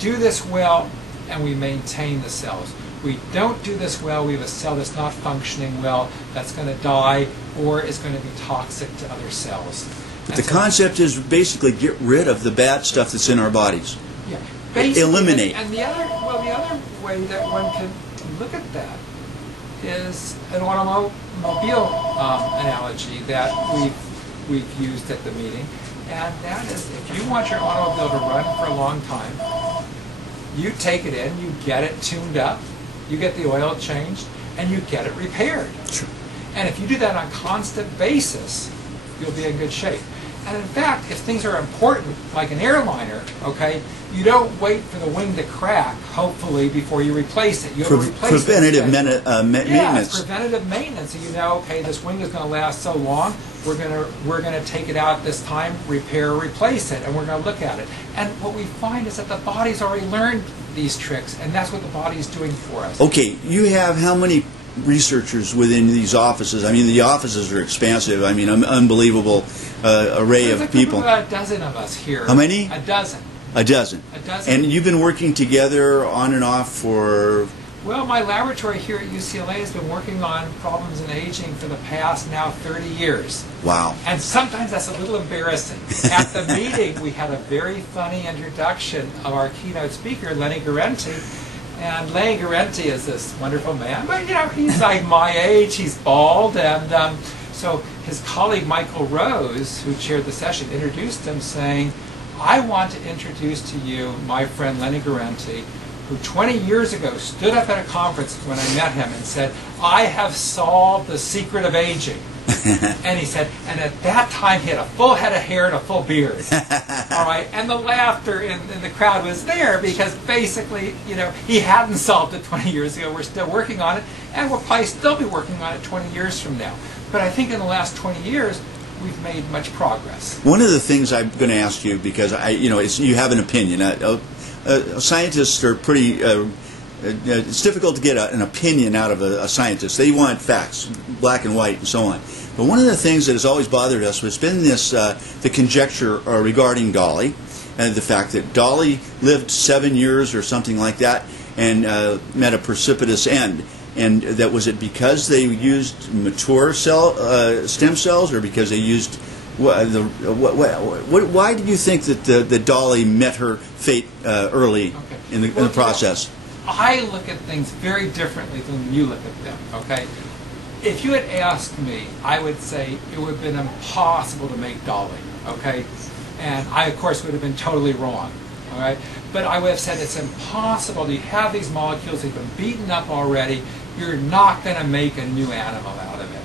do this well and we maintain the cells. We don't do this well, we have a cell that's not functioning well, that's going to die or is going to be toxic to other cells. But the concept is basically get rid of the bad stuff that's in our bodies. Yeah, eliminate. And the other way that one can look at that is an automobile analogy that we've used at the meeting, and that is if you want your automobile to run for a long time, you take it in, you get it tuned up, you get the oil changed, and you get it repaired. Sure. And if you do that on a constant basis, you'll be in good shape. And in fact, if things are important, like an airliner, okay, you don't wait for the wing to crack, hopefully, before you replace it. You have to replace preventative maintenance. Yeah, it's preventative maintenance. So you know, okay, this wing is going to last so long. We're going to take it out this time, repair, replace it, and we're going to look at it. And what we find is that the body's already learned these tricks, and that's what the body's doing for us. Okay, you have how many researchers within these offices? I mean, the offices are expansive. I mean, unbelievable array of people. There's about a dozen of us here. How many? A dozen. A dozen. A dozen. And you've been working together on and off for... Well, my laboratory here at UCLA has been working on problems in aging for the past now 30 years. Wow. And sometimes that's a little embarrassing. At the meeting, we had a very funny introduction of our keynote speaker, Lenny Guarente. And Lenny Guarente is this wonderful man, but you know, he's like my age, he's bald, and so his colleague Michael Rose, who chaired the session, introduced him saying, I want to introduce to you my friend Lenny Guarente, who 20 years ago stood up at a conference when I met him and said, I have solved the secret of aging. And he said, and at that time he had a full head of hair and a full beard. All right, and the laughter in the crowd was there because basically, you know, he hadn't solved it 20 years ago. We're still working on it, and we'll probably still be working on it 20 years from now. But I think in the last 20 years, we've made much progress. One of the things I'm going to ask you, because you have an opinion. Scientists are pretty. It's difficult to get an opinion out of a scientist. They want facts, black and white, and so on. But one of the things that has always bothered us has been this: the conjecture regarding Dolly, and the fact that Dolly lived 7 years or something like that, and met a precipitous end. And that was it because they used mature stem cells, or because they used why do you think that the Dolly met her fate early in the process? I look at things very differently than you look at them. Okay, if you had asked me, I would say it would have been impossible to make Dolly. Okay, and I of course would have been totally wrong. All right, but I would have said it's impossible. You have these molecules; they've been beaten up already. You're not going to make a new animal out of it.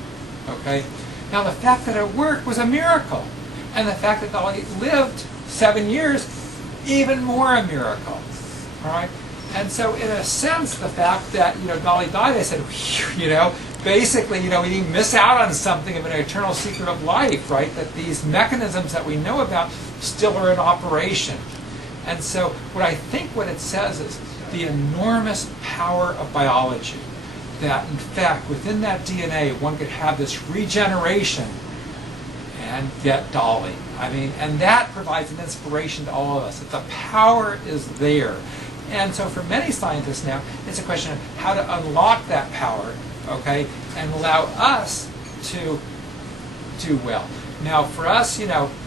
Okay? Now, the fact that it worked was a miracle. And the fact that Dolly lived 7 years, even more a miracle. All right? And so, in a sense, the fact that, Dolly died, I said, basically, we didn't miss out on something of an eternal secret of life, right? That these mechanisms that we know about still are in operation. And so, what it says is the enormous power of biology. That, in fact, within that DNA, one could have this regeneration and get Dolly. I mean, and that provides an inspiration to all of us, that the power is there. And so for many scientists now, it's a question of how to unlock that power, okay, and allow us to do well. Now, for us,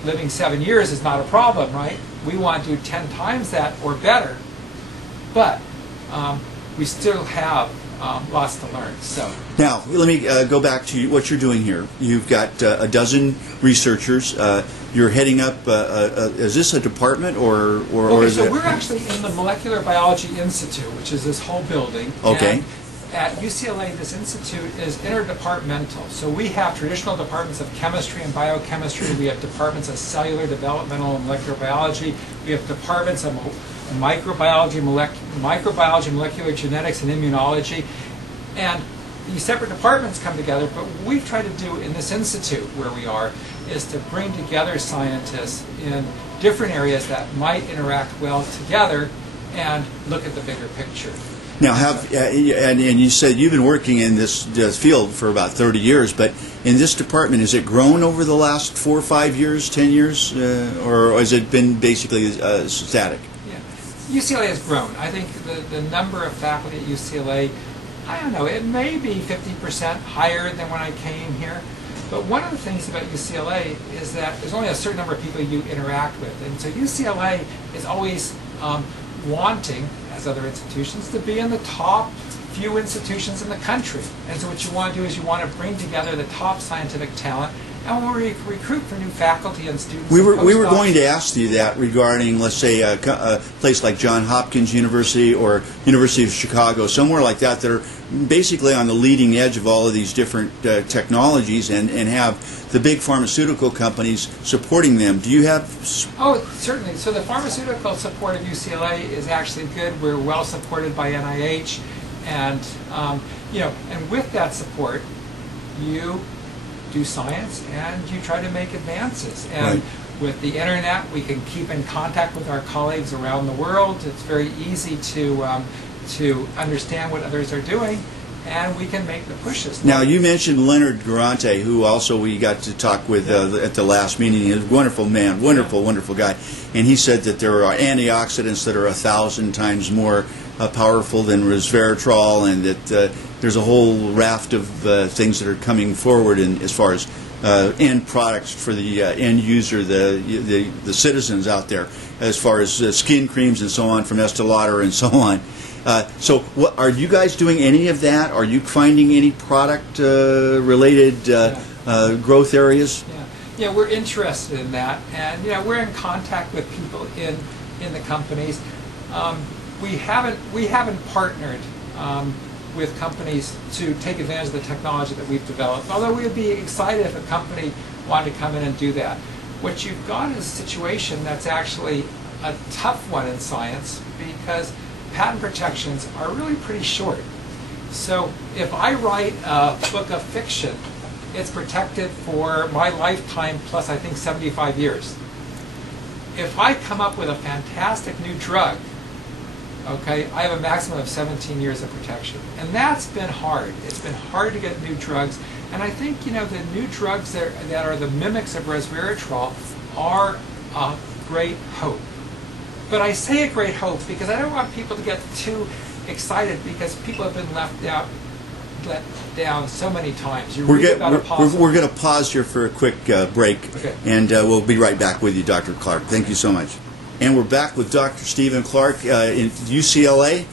living 7 years is not a problem, right? We want to do 10 times that or better, but we still have lots to learn. So now let me go back to what you're doing here. You've got a dozen researchers. You're heading up. Is this a department or is it? We're actually in the Molecular Biology Institute, which is this whole building. Okay. And at UCLA, this institute is interdepartmental. So we have traditional departments of chemistry and biochemistry. We have departments of cellular, developmental, and molecular biology. We have departments of microbiology, molecular genetics, and immunology. And these separate departments come together, but what we've tried to do in this institute where we are is to bring together scientists in different areas that might interact well together and look at the bigger picture. Now, and you said you've been working in this field for about 30 years, but in this department, has it grown over the last 4 or 5 years, 10 years, or has it been basically static? UCLA has grown. I think the number of faculty at UCLA, I don't know, it may be 50% higher than when I came here. But one of the things about UCLA is that there's only a certain number of people you interact with. And so UCLA is always wanting, as other institutions, to be in the top few institutions in the country. And so what you want to do is you want to bring together the top scientific talent, and when we recruit for new faculty and students. We were going to ask you that regarding, let's say, a place like Johns Hopkins University or University of Chicago, somewhere like that, that are basically on the leading edge of all of these different technologies, and have the big pharmaceutical companies supporting them. Do you have? Oh, certainly. So the pharmaceutical support of UCLA is actually good. We're well supported by NIH, and and with that support, you do science and you try to make advances. And right. With the internet, we can keep in contact with our colleagues around the world. It's very easy to understand what others are doing, and we can make the pushes. Now, you mentioned Leonard Garante, who also we got to talk with at the last meeting. He's a wonderful man, wonderful guy. And he said that there are antioxidants that are 1,000 times more powerful than resveratrol, and that there's a whole raft of things that are coming forward as far as end products for the end user, the citizens out there, as far as skin creams and so on from Estee Lauder and so on. So are you guys doing any of that? Are you finding any product-related growth areas? Yeah, we're interested in that, and we're in contact with people in the companies. We haven't partnered with companies to take advantage of the technology that we've developed, although we would be excited if a company wanted to come in and do that. What you've got is a situation that's actually a tough one in science, because patent protections are really pretty short. So if I write a book of fiction, it's protected for my lifetime plus, I think, 75 years. If I come up with a fantastic new drug, okay, I have a maximum of 17 years of protection. And that's been hard. It's been hard to get new drugs. And I think, the new drugs that are the mimics of resveratrol are a great hope. But I say a great hope because I don't want people to get too excited, because people have been let down so many times. We're going to pause here for a quick break, okay. And we'll be right back with you, Dr. Clarke. Thank you so much. And we're back with Dr. Stephen Clarke in UCLA,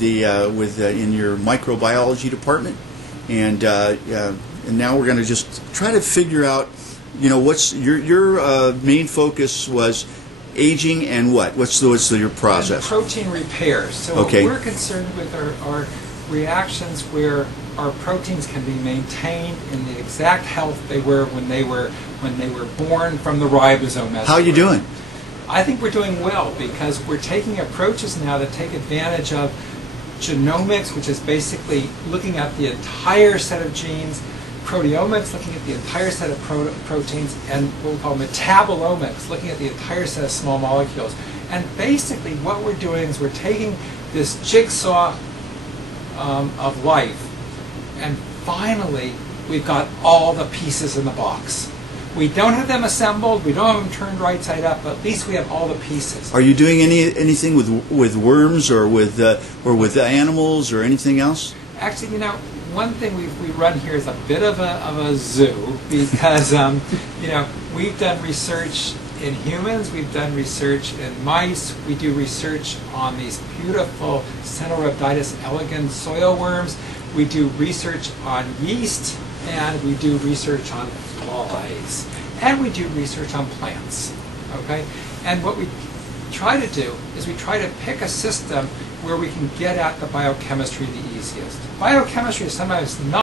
in your microbiology department, and now we're going to just try to figure out, what's your main focus was. Aging and what? What's your process? And protein repair. So okay. We're concerned with our reactions where our proteins can be maintained in the exact health they were when they were born from the ribosome. How are you doing? I think we're doing well, because we're taking approaches now that take advantage of genomics, which is basically looking at the entire set of genes, proteomics, looking at the entire set of proteins, and what we call metabolomics, looking at the entire set of small molecules. And basically what we're doing is we're taking this jigsaw of life, and finally we've got all the pieces in the box. We don't have them assembled, we don't have them turned right side up, but at least we have all the pieces. Are you doing anything with worms or with animals or anything else? Actually, one thing we run here is a bit of a zoo, because we've done research in humans, we've done research in mice, we do research on these beautiful Cenorhabditis elegans soil worms, we do research on yeast, and we do research on flies, and we do research on plants. Okay, and what we try to do is we try to pick a system where we can get at the biochemistry the easiest. Biochemistry is sometimes not